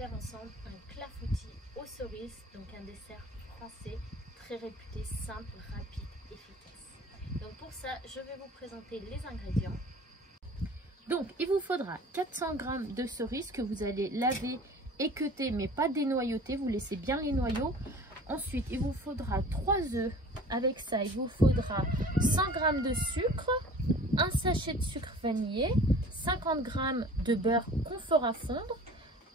faire ensemble un clafoutis aux cerises, donc un dessert français très réputé, simple, rapide, efficace. Donc pour ça, je vais vous présenter les ingrédients. Donc il vous faudra 400 g de cerises que vous allez laver, équeuter mais pas dénoyauter, vous laissez bien les noyaux. Ensuite il vous faudra 3 œufs, avec ça il vous faudra 100 g de sucre, un sachet de sucre vanillé, 50 g de beurre qu'on fera fondre,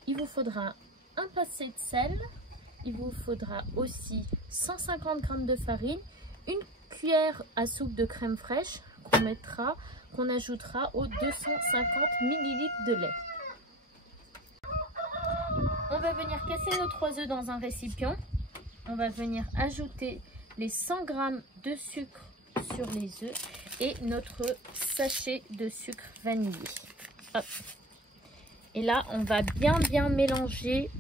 il vous faudra un pincé de sel, il vous faudra aussi 150 g de farine, une cuillère à soupe de crème fraîche qu'on ajoutera aux 250 ml de lait. On va venir casser nos 3 œufs dans un récipient. On va venir ajouter les 100 g de sucre sur les œufs et notre sachet de sucre vanillé. Hop. Et là, on va bien mélanger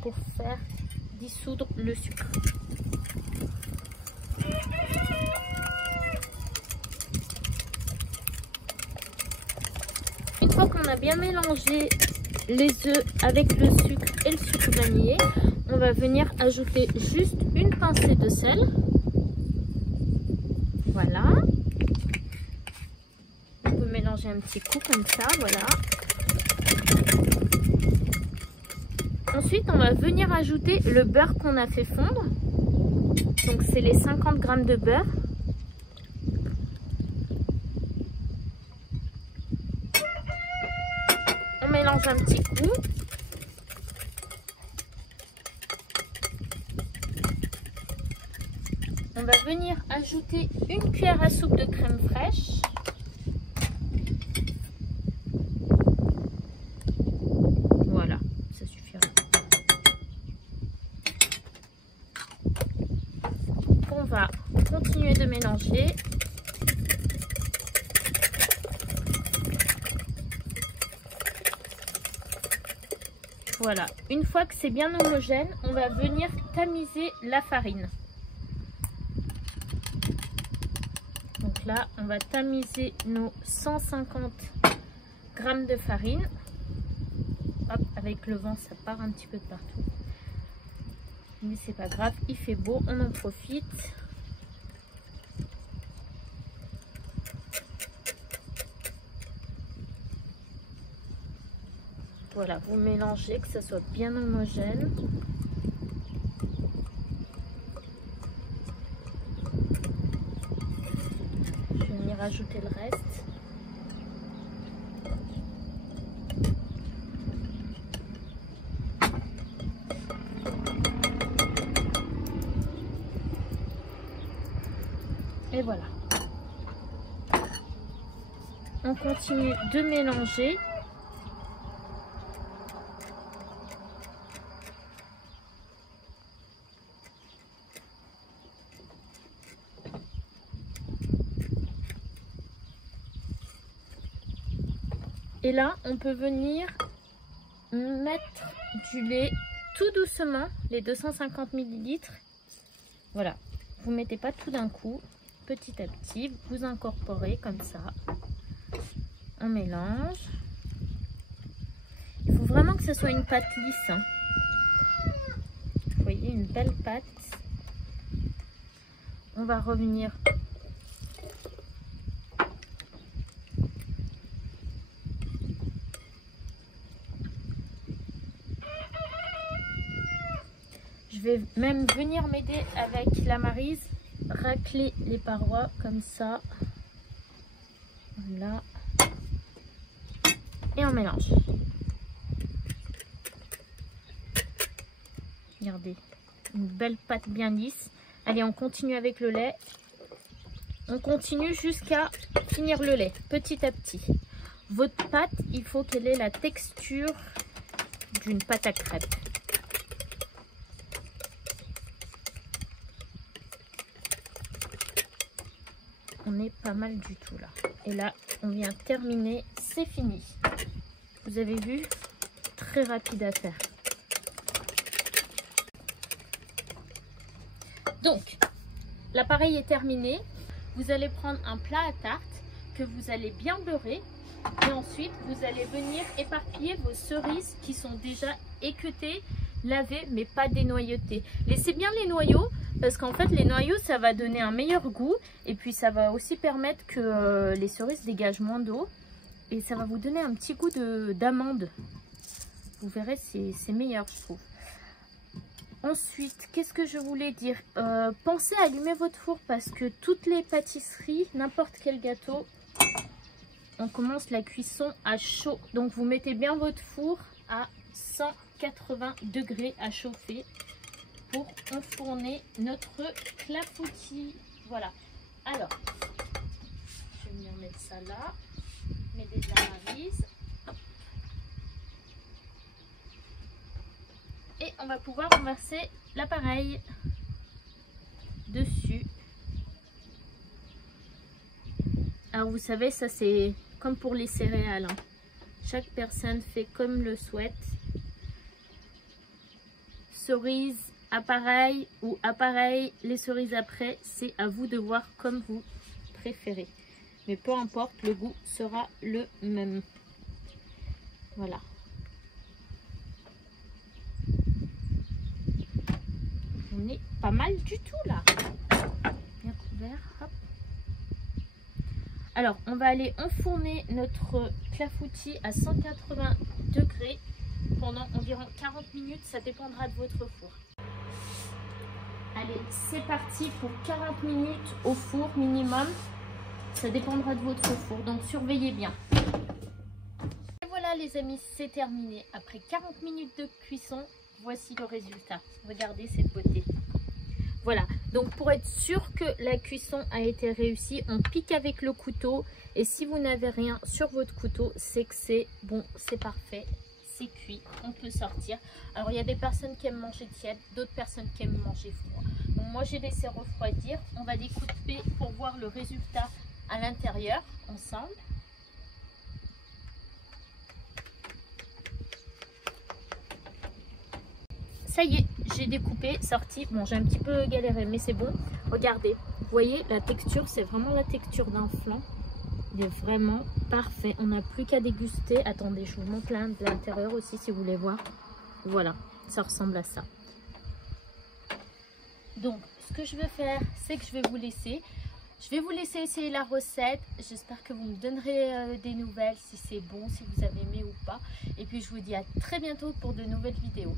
pour faire dissoudre le sucre. Une fois qu'on a bien mélangé les œufs avec le sucre et le sucre vanillé, on va venir ajouter juste une pincée de sel. Voilà. On peut mélanger un petit coup comme ça, voilà. Ensuite, on va venir ajouter le beurre qu'on a fait fondre. Donc, c'est les 50 g de beurre. On mélange un petit coup. On va venir ajouter une cuillère à soupe de crème fraîche. Voilà, ça suffira. On va continuer de mélanger. Voilà, une fois que c'est bien homogène, on va venir tamiser la farine. Donc là, on va tamiser nos 150 g de farine. Hop, avec le vent, ça part un petit peu de partout. Mais c'est pas grave, il fait beau, on en profite. Voilà, vous mélangez, que ça soit bien homogène. Je vais venir ajouter le reste. Et voilà. On continue de mélanger. Et là, on peut venir mettre du lait tout doucement, les 250 ml. Voilà, vous ne mettez pas tout d'un coup, petit à petit, vous incorporez comme ça. On mélange. Il faut vraiment que ce soit une pâte lisse. Hein. Vous voyez, une belle pâte. On va revenir. Je vais même venir m'aider avec la maryse, racler les parois comme ça. Voilà. Et on mélange. Regardez, une belle pâte bien lisse. Allez, on continue avec le lait. On continue jusqu'à finir le lait, petit à petit. Votre pâte, il faut qu'elle ait la texture d'une pâte à crêpes. On est pas mal du tout là. Et là, on vient terminer, c'est fini. Vous avez vu, très rapide à faire. Donc, l'appareil est terminé. Vous allez prendre un plat à tarte que vous allez bien beurrer Et ensuite, vous allez venir éparpiller vos cerises qui sont déjà équeutées, lavées, mais pas dénoyautées. Laissez bien les noyaux, parce qu'en fait, les noyaux, ça va donner un meilleur goût. Et puis, ça va aussi permettre que les cerises dégagent moins d'eau. Et ça va vous donner un petit goût d'amande. Vous verrez, c'est meilleur, je trouve. Ensuite, qu'est-ce que je voulais dire? Pensez à allumer votre four parce que toutes les pâtisseries, n'importe quel gâteau, on commence la cuisson à chaud. Donc, vous mettez bien votre four à 180 degrés à chauffer pour enfourner notre clafoutis. Voilà. Alors, je vais venir mettre ça là. Je mets des amaryses. Et on va pouvoir renverser l'appareil dessus. Alors vous savez, ça c'est comme pour les céréales, hein. Chaque personne fait comme le souhaite. Cerise, appareil ou appareil, les cerises après, c'est à vous de voir comme vous préférez. Mais peu importe, le goût sera le même. Voilà. On est pas mal du tout là. Bien couvert. Hop. Alors, on va aller enfourner notre clafoutis à 180 degrés pendant environ 40 minutes. Ça dépendra de votre four. Allez, c'est parti pour 40 minutes au four minimum. Ça dépendra de votre four, donc surveillez bien. Et voilà les amis, c'est terminé. Après 40 minutes de cuisson, voici le résultat. Regardez cette beauté. Voilà, donc pour être sûr que la cuisson a été réussie, on pique avec le couteau. Et si vous n'avez rien sur votre couteau, c'est que c'est bon, c'est parfait, c'est cuit, on peut sortir. Alors il y a des personnes qui aiment manger tiède, d'autres personnes qui aiment manger froid. Donc moi j'ai laissé refroidir, on va découper pour voir le résultat à l'intérieur ensemble. Ça y est, j'ai découpé, sorti. Bon, j'ai un petit peu galéré, mais c'est bon. Regardez, vous voyez, la texture, c'est vraiment la texture d'un flan. Il est vraiment parfait. On n'a plus qu'à déguster. Attendez, je vous montre de l'intérieur aussi, si vous voulez voir. Voilà, ça ressemble à ça. Donc, ce que je vais faire, c'est que je vais vous laisser. Je vais vous laisser essayer la recette. J'espère que vous me donnerez des nouvelles, si c'est bon, si vous avez aimé ou pas. Et puis, je vous dis à très bientôt pour de nouvelles vidéos.